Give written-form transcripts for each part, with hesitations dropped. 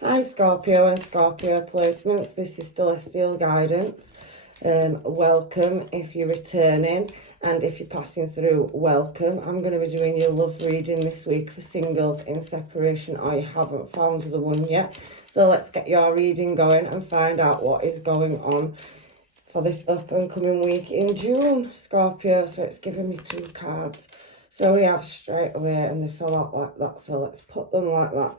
Hi Scorpio and Scorpio placements, this is celestial guidance. Welcome if you're returning, and if you're passing through, welcome. I'm going to be doing your love reading this week for singles in separation or you haven't found the one yet. So let's get your reading going and find out what is going on for this up and coming week in June, Scorpio. So it's giving me 2 cards. So we have straight away, and they fell out like that, so let's put them like that.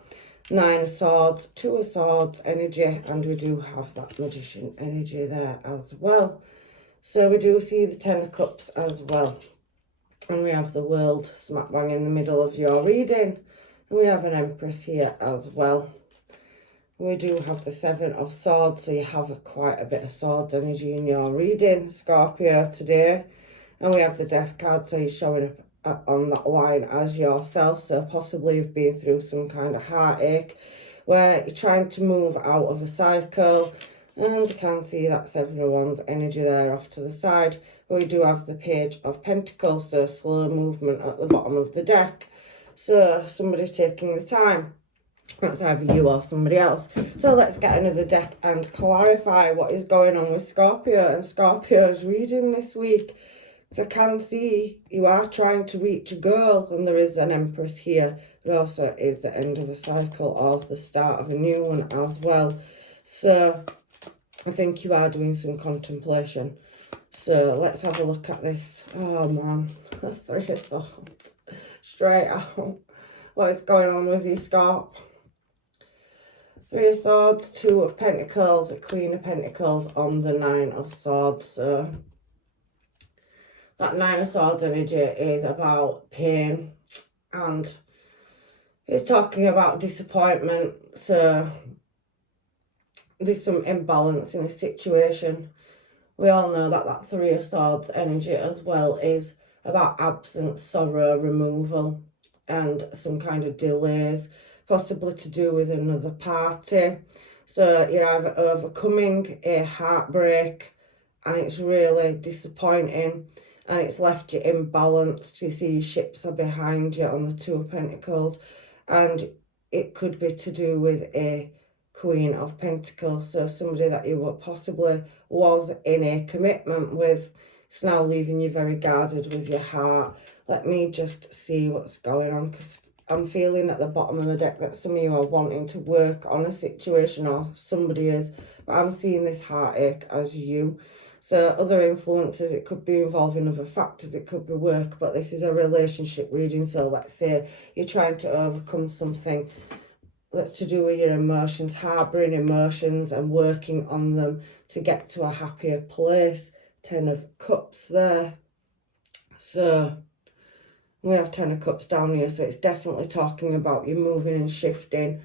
9 of Swords, 2 of Swords energy, and we do have that Magician energy there as well. So we do see the 10 of Cups as well. And we have the World smack bang in the middle of your reading. And we have an Empress here as well. We do have the 7 of Swords, so you have quite a bit of Swords energy in your reading, Scorpio, today. And we have the Death card, so you're showing up on that line as yourself, so possibly you've been through some kind of heartache where you're trying to move out of a cycle, and you can see that 7 of Wands energy there off to the side. We do have the Page of Pentacles, so slow movement at the bottom of the deck, so somebody taking the time. That's either you or somebody else. So let's get another deck and clarify what is going on with Scorpio and Scorpio's reading this week. So I can see you are trying to reach a goal, and there is an Empress here. There also is the end of a cycle or the start of a new one as well. So I think you are doing some contemplation. So let's have a look at this. Oh man, 3 of Swords straight out. What is going on with you, Scorp? 3 of Swords, 2 of Pentacles, a Queen of Pentacles on the 9 of Swords. So that 9 of Swords energy is about pain, and it's talking about disappointment. So there's some imbalance in a situation. We all know that that 3 of Swords energy as well is about absence, sorrow, removal, and some kind of delays, possibly to do with another party. So you're either overcoming a heartbreak, and it's really disappointing, and it's left you imbalanced. You see your ships are behind you on the 2 of Pentacles, and it could be to do with a Queen of Pentacles. So somebody that you possibly was in a commitment with, it's now leaving you very guarded with your heart. Let me just see what's going on, because I'm feeling at the bottom of the deck that some of you are wanting to work on a situation, or somebody is, but I'm seeing this heartache as you. So other influences, it could be involving other factors, it could be work, but this is a relationship reading. So let's say you're trying to overcome something that's to do with your emotions, harbouring emotions and working on them to get to a happier place. 10 of Cups there. So we have 10 of Cups down here, so it's definitely talking about you moving and shifting,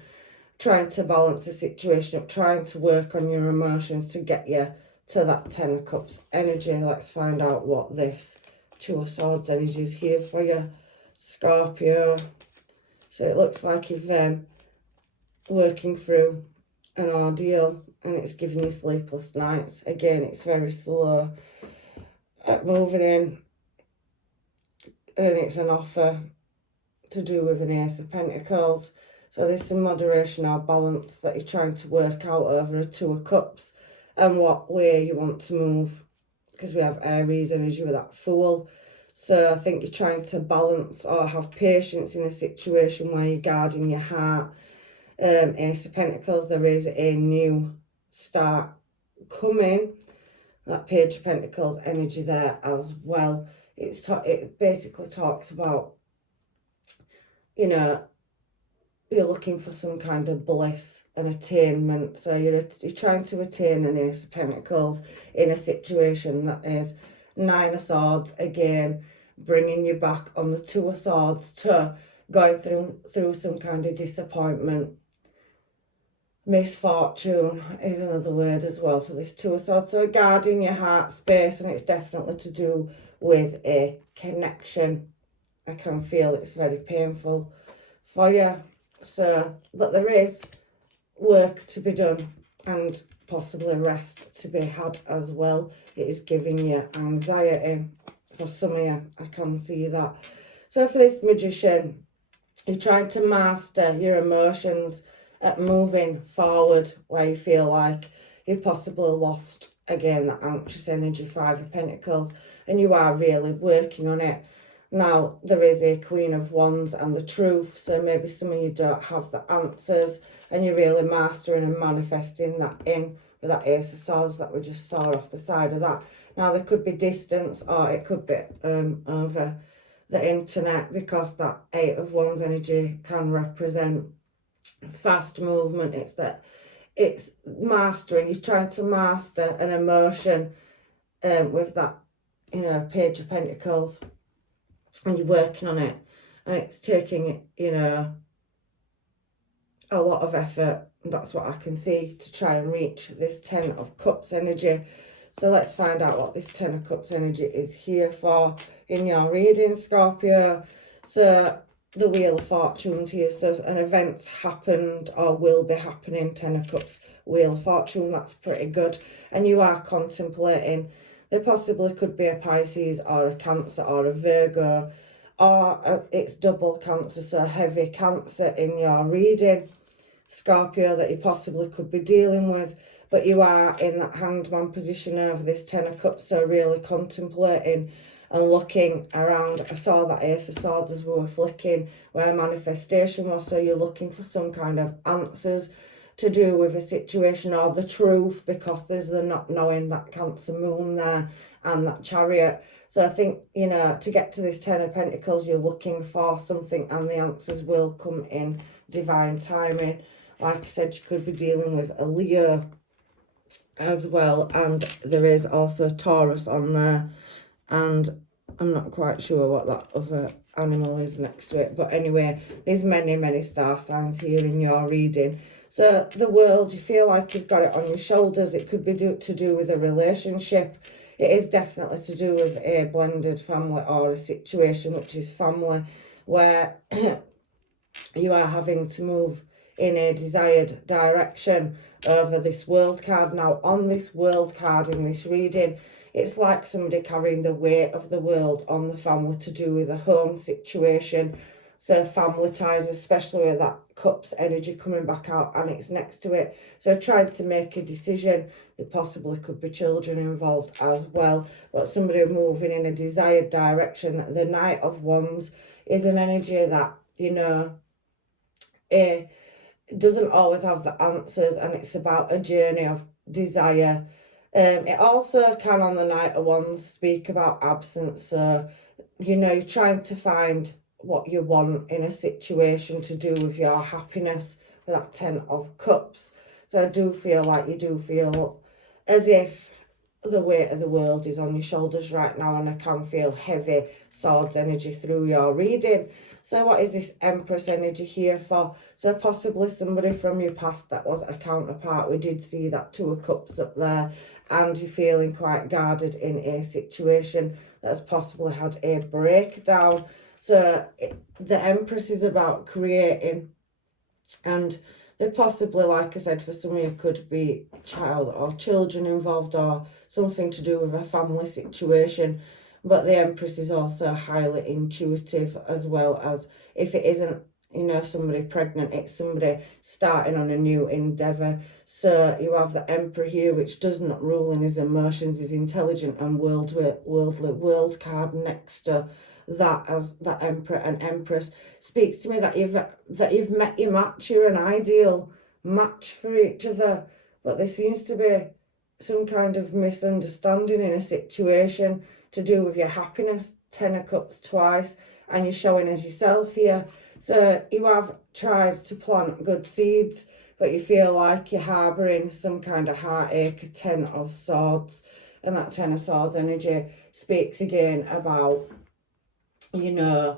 trying to balance the situation up, trying to work on your emotions to get you to that 10 of Cups energy. Let's find out what this 2 of Swords energy is here for you, Scorpio. So it looks like you've working through an ordeal, and it's giving you sleepless nights. Again, it's very slow at moving in, and it's an offer to do with an Ace of Pentacles. So there's some moderation or balance that you're trying to work out over a 2 of Cups, and what way you want to move, because we have Aries energy with that Fool. So I think you're trying to balance or have patience in a situation where you're guarding your heart. Ace of Pentacles, there is a new start coming. That Page of Pentacles energy there as well. It basically talks about, you know, you're looking for some kind of bliss and attainment. So you're trying to attain an Ace of Pentacles in a situation that is 9 of Swords, again, bringing you back on the 2 of Swords to going through some kind of disappointment. Misfortune is another word as well for this 2 of Swords. So guarding your heart space, and it's definitely to do with a connection. I can feel it's very painful for you. So, but there is work to be done and possibly rest to be had as well. It is giving you anxiety for some of you. I can see that. So for this Magician, you're trying to master your emotions at moving forward, where you feel like you've possibly lost, again, that anxious energy, Five of Pentacles, and you are really working on it. Now, there is a Queen of Wands and the Truth, so maybe some of you don't have the answers, and you're really mastering and manifesting that in with that Ace of Swords that we just saw off the side of that. Now, there could be distance, or it could be over the internet, because that Eight of Wands energy can represent fast movement. It's that it's mastering. You're trying to master an emotion with that, you know, Page of Pentacles, and you're working on it, and it's taking, you know, a lot of effort. That's what I can see, to try and reach this Ten of Cups energy. So let's find out what this Ten of Cups energy is here for in your reading, Scorpio. So the Wheel of Fortune's here. So an event's happened or will be happening. Ten of Cups, Wheel of Fortune, that's pretty good. And you are contemplating. There possibly could be a Pisces or a Cancer or a Virgo, or it's double Cancer, so heavy Cancer in your reading, Scorpio, that you possibly could be dealing with. But you are in that Hanged Man position over this Ten of Cups, so really contemplating and looking around. I saw that Ace of Swords as we were flicking, where manifestation was, so you're looking for some kind of answers to do with a situation, or the truth, because there's the not knowing, that Cancer moon there, and that Chariot. So I think, you know, to get to this Ten of Pentacles, you're looking for something, and the answers will come in divine timing. Like I said, you could be dealing with a Leo as well, and there is also Taurus on there, and I'm not quite sure what that other animal is next to it. But anyway, there's many star signs here in your reading. So the World, you feel like you've got it on your shoulders. It could be to do with a relationship. It is definitely to do with a blended family, or a situation which is family, where you are having to move in a desired direction over this World card. Now, on this World card in this reading, it's like somebody carrying the weight of the world on the family, to do with a home situation. So family ties, especially with that Cups energy coming back out, and it's next to it. So trying to make a decision. There possibly could be children involved as well, but somebody moving in a desired direction. The Knight of Wands is an energy that, you know, it doesn't always have the answers, and it's about a journey of desire. It also can, on the Knight of Wands, speak about absence. So, you know, you're trying to find what you want in a situation to do with your happiness, with that Ten of Cups. So I do feel like you do feel as if the weight of the world is on your shoulders right now, and I can feel heavy Swords energy through your reading. So what is this Empress energy here for? So possibly somebody from your past that was a counterpart. We did see that Two of Cups up there, and you're feeling quite guarded in a situation that's possibly had a breakdown. So the Empress is about creating, and there possibly, like I said, for some of you could be child or children involved, or something to do with a family situation. But the Empress is also highly intuitive, as well as, if it isn't, you know, somebody pregnant, it's somebody starting on a new endeavour. So you have the Emperor here, which does not rule in his emotions, is intelligent and worldly. World card next to that, as that Emperor and Empress, speaks to me that you've met your match. You're an ideal match for each other, but there seems to be some kind of misunderstanding in a situation to do with your happiness. Ten of Cups twice, and you're showing as yourself here. So you have tried to plant good seeds, but you feel like you're harbouring some kind of heartache. Ten of Swords, and that Ten of Swords energy speaks again about, you know,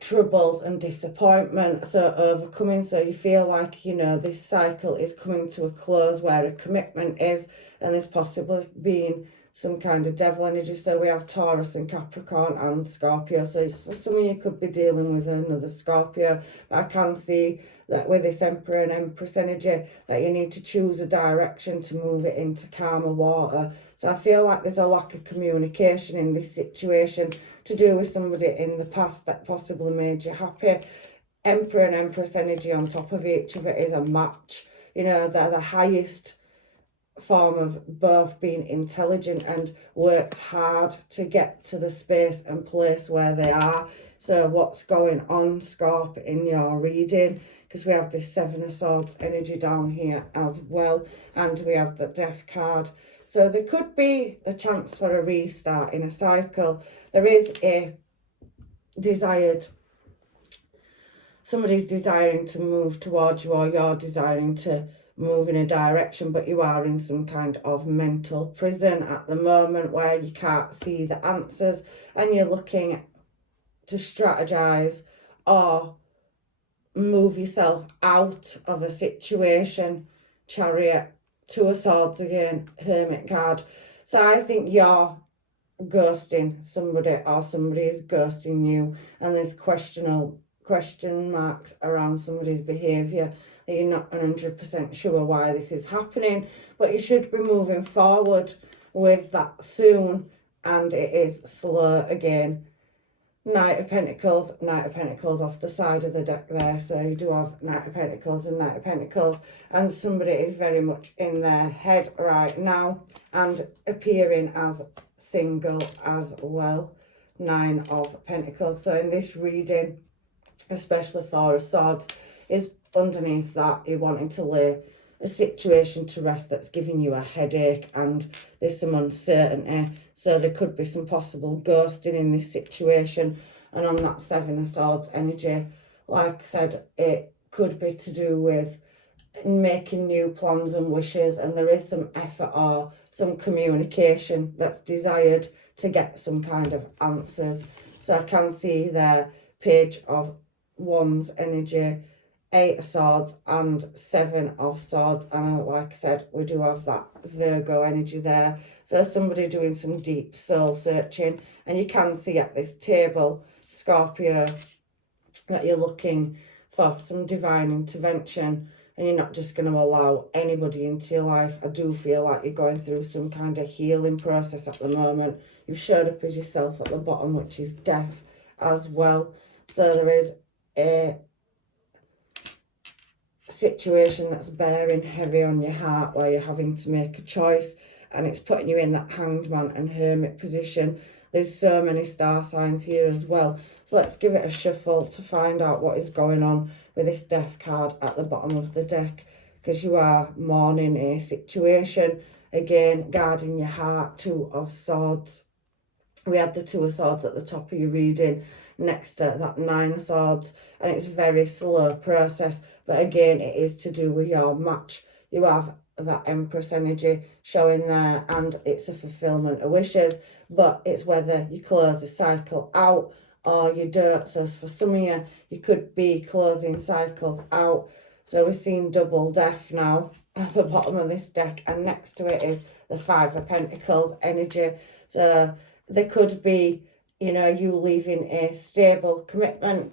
troubles and disappointment, so overcoming. So you feel like, you know, this cycle is coming to a close, where a commitment is, and there's possibly been some kind of devil energy. So we have Taurus and Capricorn and Scorpio. So for some of you could be dealing with another Scorpio. But I can see that with this Emperor and Empress energy, that you need to choose a direction to move it into calmer water. So I feel like there's a lack of communication in this situation, to do with somebody in the past that possibly made you happy. Emperor and Empress energy on top of each other is a match. You know, they're the highest form of both being intelligent and worked hard to get to the space and place where they are. So what's going on, Scorp, in your reading? Because we have this Seven of Swords energy down here as well, and we have the Death card. So there could be a chance for a restart in a cycle. There is a somebody's desiring to move towards you, or you're desiring to move in a direction, but you are in some kind of mental prison at the moment where you can't see the answers, and you're looking to strategize or move yourself out of a situation. Chariot, Two of Swords again, Hermit card. So I think you're ghosting somebody, or somebody is ghosting you, and there's question marks around somebody's behaviour that you're not 100% sure why this is happening, but you should be moving forward with that soon, and it is slow again. Knight of Pentacles off the side of the deck there. So you do have Knight of Pentacles and Knight of Pentacles, and somebody is very much in their head right now and appearing as single as well. Nine of Pentacles. So in this reading, especially Four of Swords, is underneath that you're wanting to lay a situation to rest that's giving you a headache, and there's some uncertainty. So there could be some possible ghosting in this situation. And on that Seven of Swords energy, like I said, it could be to do with making new plans and wishes, and there is some effort or some communication that's desired to get some kind of answers. So I can see there Page of Wands energy, Eight of Swords and Seven of Swords, and like I said, we do have that Virgo energy there. So somebody doing some deep soul searching, and you can see at this table, Scorpio, that you're looking for some divine intervention, and you're not just going to allow anybody into your life. I do feel like you're going through some kind of healing process at the moment. You've showed up as yourself at the bottom, which is Death as well. So there is a situation that's bearing heavy on your heart where you're having to make a choice, and it's putting you in that Hanged Man and Hermit position. There's so many star signs here as well. So let's give it a shuffle to find out what is going on with this Death card at the bottom of the deck, because you are mourning a situation. Again, guarding your heart, Two of Swords. We had the Two of Swords at the top of your reading next to that Nine of Swords, and it's a very slow process, but again, it is to do with your match. You have that Empress energy showing there, and it's a fulfillment of wishes, but it's whether you close the cycle out or you don't. So for some of you, you could be closing cycles out. So we're seeing double death now at the bottom of this deck, and next to it is the Five of Pentacles energy. So there could be, you know, you leaving a stable commitment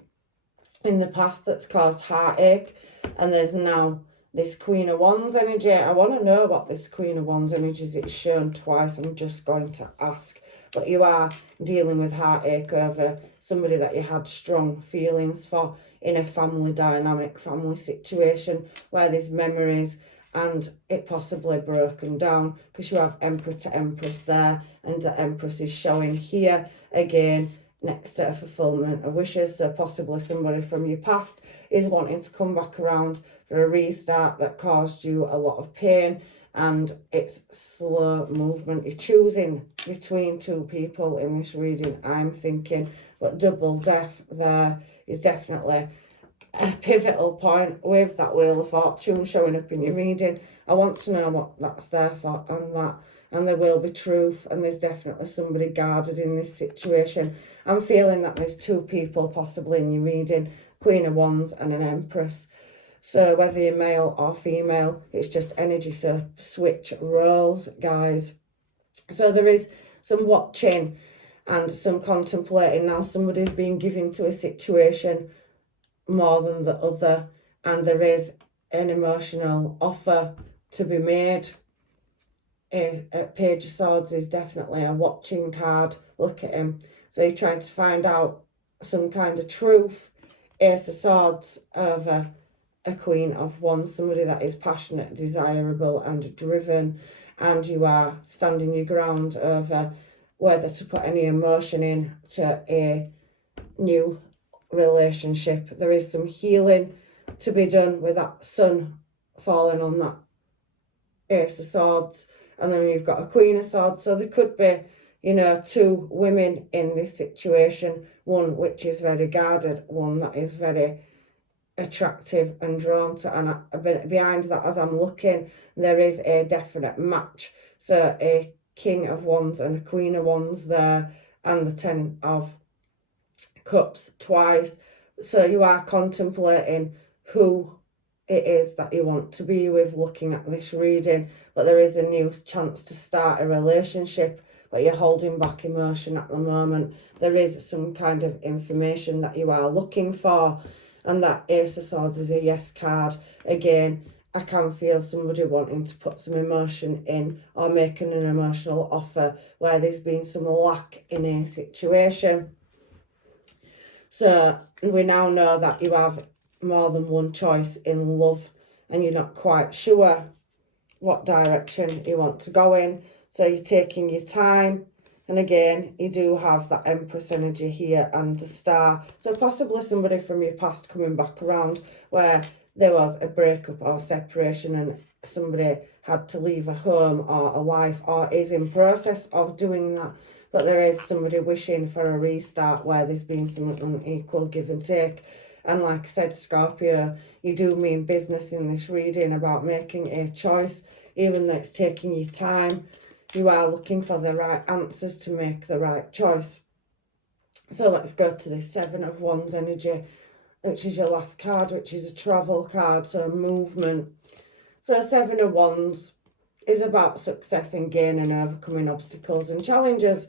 in the past that's caused heartache, and there's now this Queen of Wands energy. I want to know what this Queen of Wands energy is. It's shown twice. I'm just going to ask. But you are dealing with heartache over somebody that you had strong feelings for in a family dynamic, family situation where there's memories, and it possibly broken down, because you have Emperor to Empress there, and the Empress is showing here again next to a fulfillment of wishes. So possibly somebody from your past is wanting to come back around for a restart that caused you a lot of pain, and it's slow movement. You're choosing between two people in this reading, I'm thinking, but double death there is definitely a pivotal point with that Wheel of Fortune showing up in your reading. I want to know what that's there for, and there will be truth, and there's definitely somebody guarded in this situation. I'm feeling that there's two people possibly in your reading, Queen of Wands and an Empress. So whether you're male or female, it's just energy, so switch roles, guys. So there is some watching and some contemplating. Now somebody's been given to a situation more than the other, and there is an emotional offer to be made. A Page of Swords is definitely a watching card. Look at him. So you're trying to find out some kind of truth Ace of Swords over a Queen of Wands, somebody that is passionate, desirable and driven, and you are standing your ground over whether to put any emotion in to a new relationship. There is some healing to be done with that sun falling on that Ace of Swords, and then you've got a Queen of Swords. So there could be, you know, two women in this situation, one which is very guarded, one that is very attractive and drawn to, and behind that, as I'm looking, there is a definite match. So a King of Wands and a Queen of Wands there, and the Ten of Cups twice. So you are contemplating who it is that you want to be with, looking at this reading, but there is a new chance to start a relationship, but you're holding back emotion at the moment. There is some kind of information that you are looking for, and that Ace of Swords is a yes card. Again, I can feel somebody wanting to put some emotion in or making an emotional offer where there's been some lack in a situation. So we now know that you have more than one choice in love, and you're not quite sure what direction you want to go in. So you're taking your time. And again, you do have that Empress energy here and the Star. So possibly somebody from your past coming back around where there was a breakup or separation and somebody had to leave a home or a life or is in process of doing that. But there is somebody wishing for a restart where there's been some unequal give and take. And like I said, Scorpio, you do mean business in this reading about making a choice, even though it's taking you time. You are looking for the right answers to make the right choice. So let's go to the Seven of Wands energy, which is your last card, which is a travel card, so movement. So Seven of Wands is about success and gain and overcoming obstacles and challenges.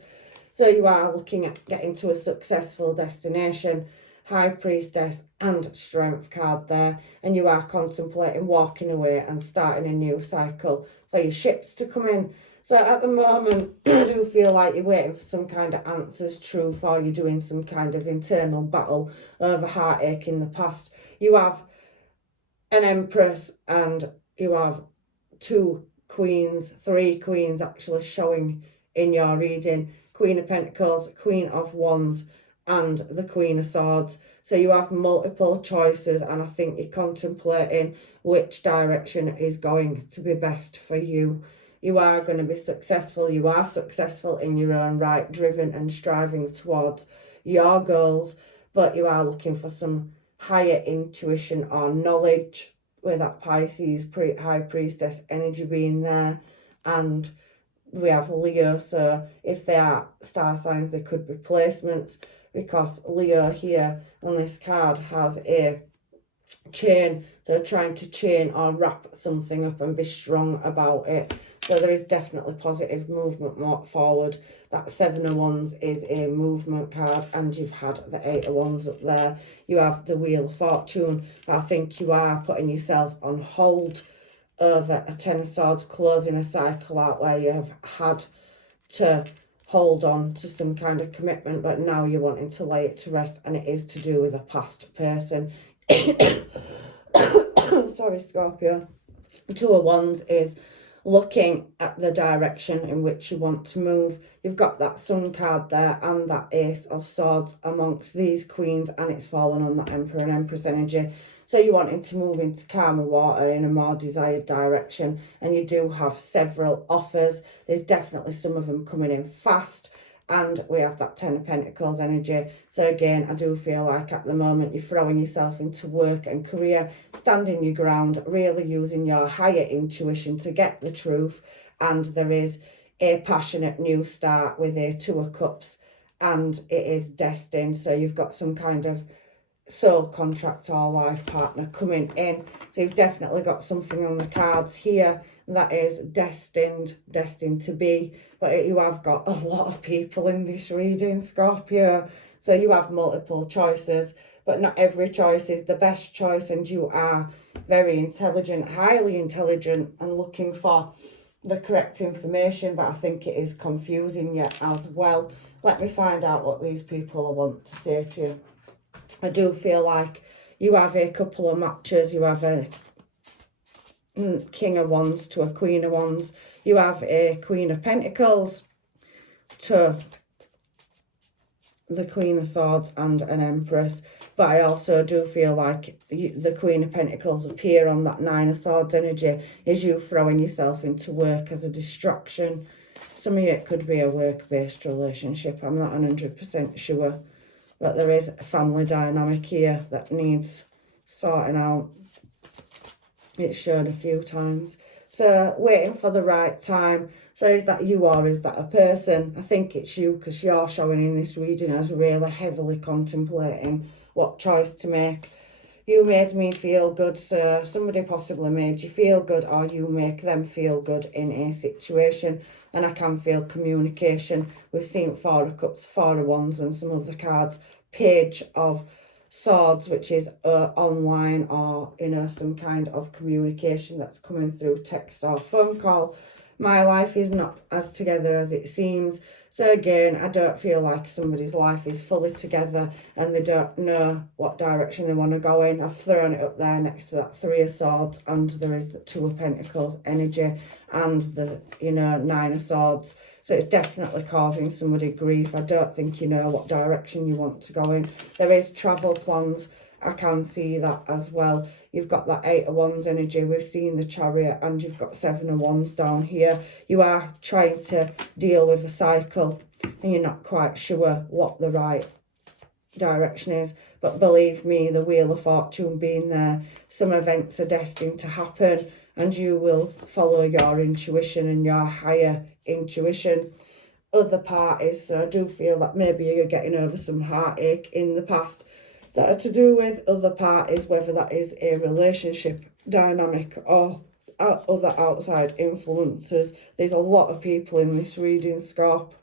So you are looking at getting to a successful destination. High Priestess and Strength card there, and you are contemplating walking away and starting a new cycle for your ships to come in. So at the moment, I do feel like you're waiting for some kind of answers, truth, or you're doing some kind of internal battle over heartache in the past. You have an Empress and you have two Queens, three Queens actually showing in your reading. Queen of Pentacles, Queen of Wands, and the Queen of Swords. So you have multiple choices, and I think you're contemplating which direction is going to be best for you. You are going to be successful. You are successful in your own right, driven and striving towards your goals, but you are looking for some higher intuition or knowledge with that Pisces High Priestess energy being there. And we have Leo, so if they are star signs, they could be placements, because Leo here on this card has a chain, so trying to chain or wrap something up and be strong about it. So there is definitely positive movement forward. That Seven of Wands is a movement card, and you've had the Eight of Wands up there. You have the Wheel of Fortune, but I think you are putting yourself on hold over a Ten of Swords, closing a cycle out where you have had to hold on to some kind of commitment, but now you're wanting to lay it to rest, and it is to do with a past person. Sorry, Scorpio. Two of Wands is looking at the direction in which you want to move. You've got that Sun card there and that Ace of Swords amongst these Queens, and it's fallen on that Emperor and Empress energy. So you're wanting to move into calmer water in a more desired direction, and you do have several offers. There's definitely some of them coming in fast, and we have that Ten of Pentacles energy. So again, I do feel like at the moment you're throwing yourself into work and career, standing your ground, really using your higher intuition to get the truth. And there is a passionate new start with a Two of Cups, and it is destined. So you've got some kind of soul contract or life partner coming in. So you've definitely got something on the cards here that is destined to be. But you have got a lot of people in this reading, Scorpio. So you have multiple choices, but not every choice is the best choice, and you are very intelligent, highly intelligent, and looking for the correct information, but I think it is confusing you as well. Let me find out what these people want to say to you. I do feel like you have a couple of matches. You have a King of Wands to a Queen of Wands. You have a Queen of Pentacles to the Queen of Swords and an Empress. But I also do feel like the Queen of Pentacles appear on that Nine of Swords energy is you throwing yourself into work as a distraction. Some of you, it could be a work-based relationship. I'm not 100% sure. But there is a family dynamic here that needs sorting out. It's shown a few times. So waiting for the right time. So is that you or is that a person? I think it's you, because you're showing in this reading as really heavily contemplating what choice to make. You made me feel good, so somebody possibly made you feel good, or you make them feel good in a situation. And I can feel communication. We've seen Four of Cups, Four of Wands, and some other cards. Page of Swords, which is online, or some kind of communication that's coming through text or phone call. My life is not as together as it seems. So again, I don't feel like somebody's life is fully together and they don't know what direction they want to go in. I've thrown it up there next to that Three of Swords, and there is the Two of Pentacles energy and the Nine of Swords. So it's definitely causing somebody grief. I don't think you know what direction you want to go in. There is travel plans. I can see that as well. You've got that Eight of Wands energy. We've seen the Chariot, and you've got Seven of Wands down here. You are trying to deal with a cycle and you're not quite sure what the right direction is. But believe me, the Wheel of Fortune being there, some events are destined to happen and you will follow your intuition and your higher intuition. Other parties, so I do feel that maybe you're getting over some heartache in the past that are to do with other parties, whether that is a relationship dynamic or other outside influences. There's a lot of people in this reading, Scorp.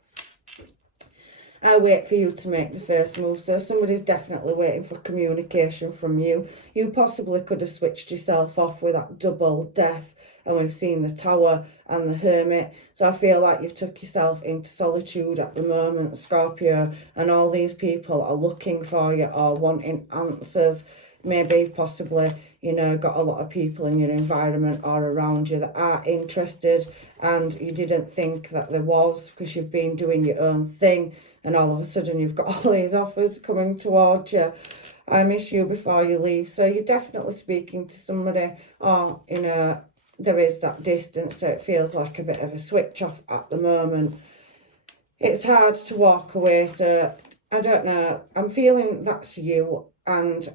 I wait for you to make the first move. So somebody's definitely waiting for communication from you. You possibly could have switched yourself off with that double death. And we've seen the Tower and the Hermit. So I feel like you've took yourself into solitude at the moment, Scorpio. And all these people are looking for you or wanting answers. Maybe possibly, got a lot of people in your environment or around you that are interested. And you didn't think that there was, because you've been doing your own thing. And all of a sudden you've got all these offers coming towards you. I miss you before you leave. So you're definitely speaking to somebody, or, there is that distance. So it feels like a bit of a switch off at the moment. It's hard to walk away. So I don't know. I'm feeling that's you and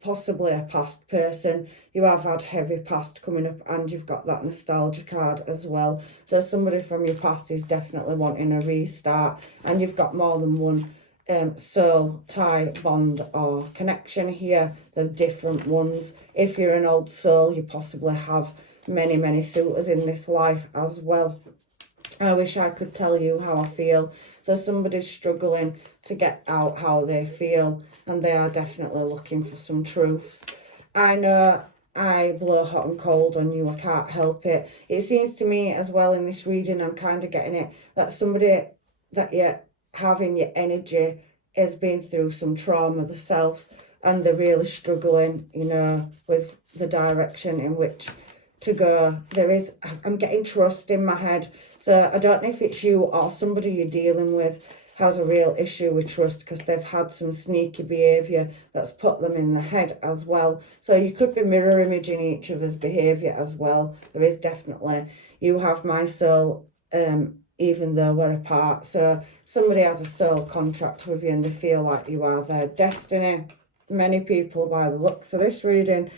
possibly a past person. You have had heavy past coming up, and you've got that nostalgia card as well. So somebody from your past is definitely wanting a restart, and you've got more than one soul tie, bond or connection here. They're different ones. If you're an old soul, you possibly have many suitors in this life as well. I wish I could tell you how I feel. So somebody's struggling to get out how they feel, and they are definitely looking for some truths. I know I blow hot and cold on you. I can't help it. It seems to me as well in this reading, I'm kind of getting it, that somebody that you have in your energy has been through some trauma themselves, and they're really struggling, with the direction in which to go. I'm getting trust in my head. So I don't know if it's you or somebody you're dealing with has a real issue with trust, because they've had some sneaky behaviour that's put them in the head as well. So you could be mirror imaging each other's behaviour as well. There is definitely, you have my soul, even though we're apart. So somebody has a soul contract with you and they feel like you are their destiny. Many people, by the looks of this reading,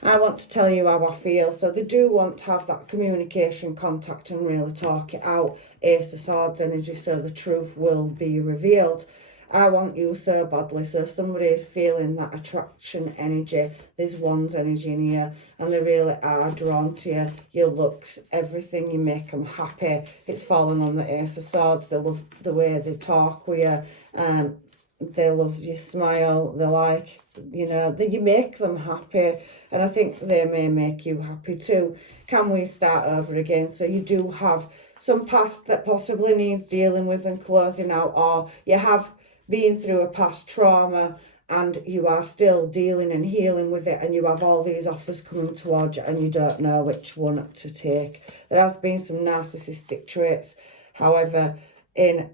I want to tell you how I feel. So they do want to have that communication, contact, and really talk it out. Ace of Swords energy, so the truth will be revealed. I want you so badly. So somebody is feeling that attraction energy. There's Wands energy in here, and they really are drawn to you. Your looks, everything, you make them happy. It's falling on the Ace of Swords. They love the way they talk with you. They love your smile. They like, that you make them happy. And I think they may make you happy too. Can we start over again? So you do have some past that possibly needs dealing with and closing out, or you have been through a past trauma and you are still dealing and healing with it, and you have all these offers coming towards you and you don't know which one to take. There has been some narcissistic traits, however, in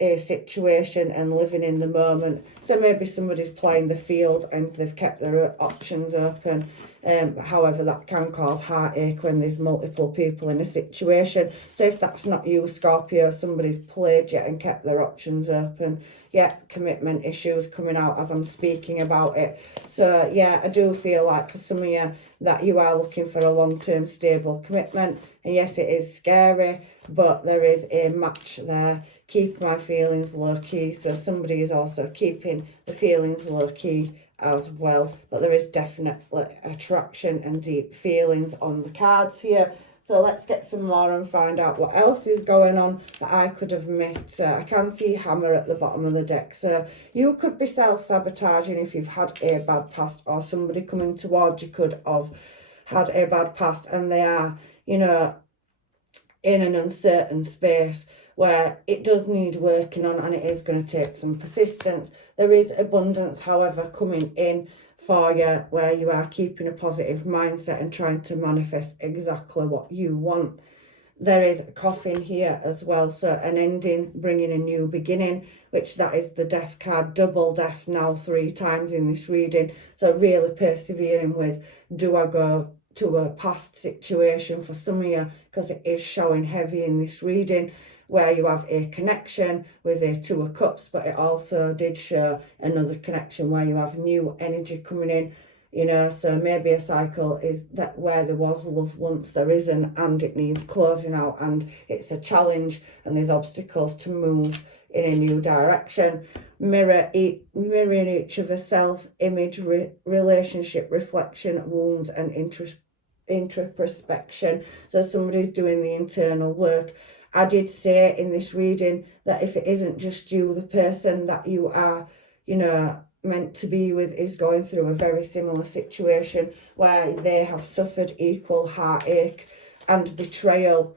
a situation and living in the moment. So maybe somebody's playing the field and they've kept their options open. However, that can cause heartache when there's multiple people in a situation. So if that's not you, Scorpio, somebody's played you and kept their options open. Yeah, commitment issues coming out as I'm speaking about it. So yeah, I do feel like for some of you that you are looking for a long-term stable commitment. And yes, it is scary, but there is a match there. Keep my feelings low-key. So somebody is also keeping the feelings low-key as well. But there is definitely attraction and deep feelings on the cards here. So let's get some more and find out what else is going on that I could have missed. So I can see hammer at the bottom of the deck. So you could be self-sabotaging if you've had a bad past, or somebody coming towards you could have had a bad past and they are, you know, in an uncertain space where it does need working on, and it is going to take some persistence. There is abundance, however, coming in for you where you are keeping a positive mindset and trying to manifest exactly what you want. There is a coffin here as well, so an ending, bringing a new beginning, which that is the death card, double death now 3 times in this reading. So really persevering with, do I go to a past situation for some of you, because it is showing heavy in this reading, where you have a connection with a 2 of Cups, but it also did show another connection where you have new energy coming in, you know. So maybe a cycle is that where there was love once, there isn't, and it needs closing out, and it's a challenge, and there's obstacles to move in a new direction. Mirroring each other, self-image, relationship, reflection, wounds, and introspection. So somebody's doing the internal work. I did say in this reading that if it isn't just you, the person that you are, you know, meant to be with is going through a very similar situation where they have suffered equal heartache and betrayal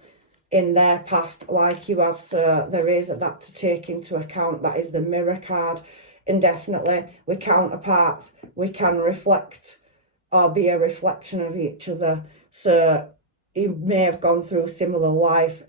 in their past like you have. So there is that to take into account. That is the Mirror card. And definitely, we're counterparts. We can reflect or be a reflection of each other. So you may have gone through similar life,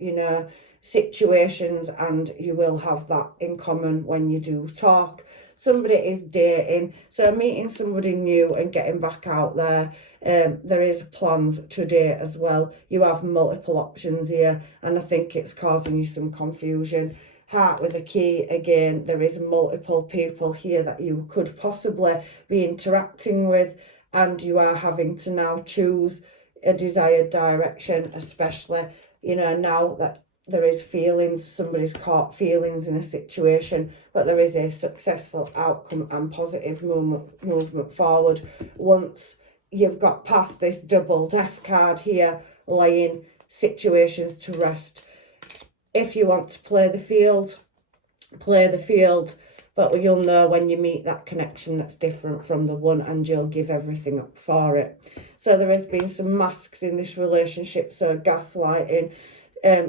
you know, situations, and you will have that in common when you do talk. Somebody is dating, so meeting somebody new and getting back out there. There is plans today as well. You have multiple options here, and I think it's causing you some confusion. Heart with a key, again, there is multiple people here that you could possibly be interacting with, and you are having to now choose a desired direction, especially, you know, now that there is feelings, somebody's caught feelings in a situation, but there is a successful outcome and positive movement forward once you've got past this double death card here, laying situations to rest. If you want to play the field, but you'll know when you meet that connection that's different from the one, and you'll give everything up for it. So there has been some masks in this relationship, so gaslighting.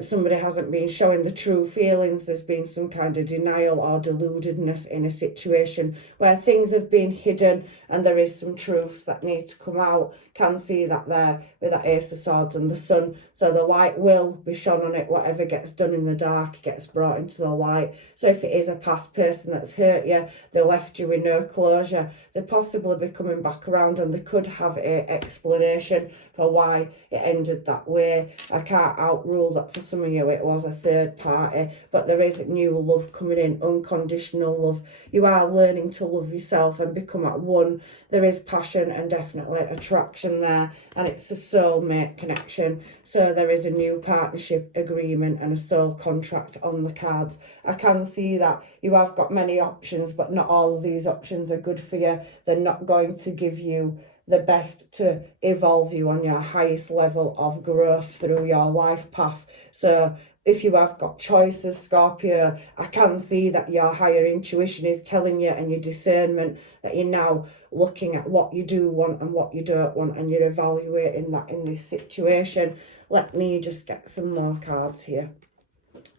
Somebody hasn't been showing the true feelings. There's been some kind of denial or deludedness in a situation where things have been hidden, and there is some truths that need to come out. Can see that there with that Ace of Swords and the Sun. So the light will be shone on it. Whatever gets done in the dark gets brought into the light. So if it is a past person that's hurt you, they left you with no closure, they possibly be coming back around, and they could have a explanation for why it ended that way. I can't outrule that for some of you it was a third party, but there is new love coming in, unconditional love. You are learning to love yourself and become at one. There is passion and definitely attraction there, and it's a soulmate connection. So there is a new partnership agreement and a soul contract on the cards. I can see that you have got many options, but not all of these options are good for you. They're not going to give you the best to evolve you on your highest level of growth through your life path. So if you have got choices, Scorpio, I can see that your higher intuition is telling you, and your discernment, that you're now looking at what you do want and what you don't want, and you're evaluating that in this situation. Let me just get some more cards here,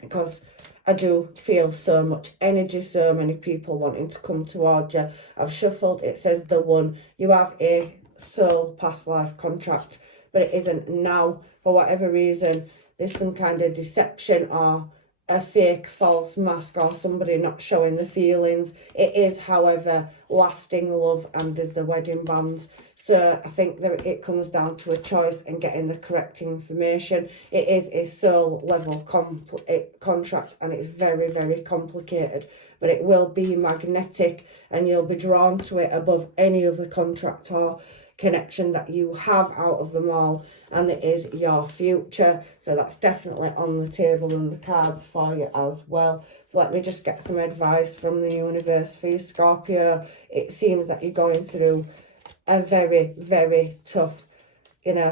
because I do feel so much energy, so many people wanting to come towards you. I've shuffled, it says the one. You have a soul past life contract, but it isn't now. For whatever reason, there's some kind of deception or a fake false mask or somebody not showing the feelings. It is, however, lasting love, and there's the wedding bands. So I think that it comes down to a choice and getting the correct information. It is a soul level contract, and it's very, very complicated, but it will be magnetic and you'll be drawn to it above any other contract or connection that you have out of them all, and it is your future. So that's definitely on the table and the cards for you as well. So let me just get some advice from the universe for you, Scorpio. It seems that you're going through a very, very tough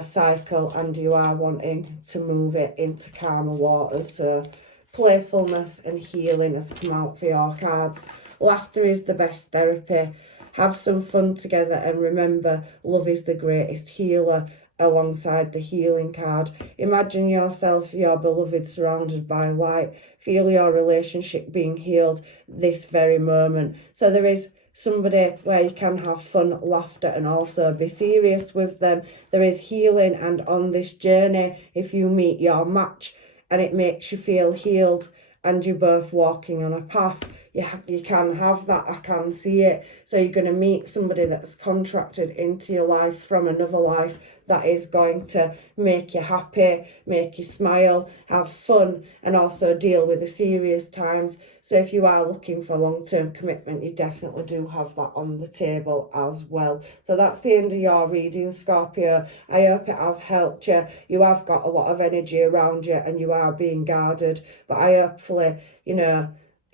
cycle, and you are wanting to move it into calmer waters. So playfulness and healing has come out for your cards. Laughter is the best therapy. Have some fun together, and remember, love is the greatest healer alongside the healing card. Imagine yourself, your beloved, surrounded by light. Feel your relationship being healed this very moment. So there is somebody where you can have fun, laughter, and also be serious with them. There is healing, and on this journey, if you meet your match and it makes you feel healed and you're both walking on a path, you can have that. I can see it. So you're going to meet somebody that's contracted into your life from another life that is going to make you happy, make you smile, have fun, and also deal with the serious times. So if you are looking for long-term commitment, you definitely do have that on the table as well. So that's the end of your reading, Scorpio. I hope it has helped you. You have got a lot of energy around you and you are being guarded, but I hopefully,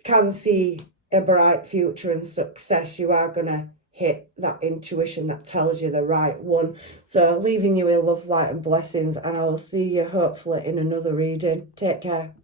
can see a bright future and success. You are going to hit that intuition that tells you the right one. So leaving you in love, light and blessings, and I will see you hopefully in another reading. Take care.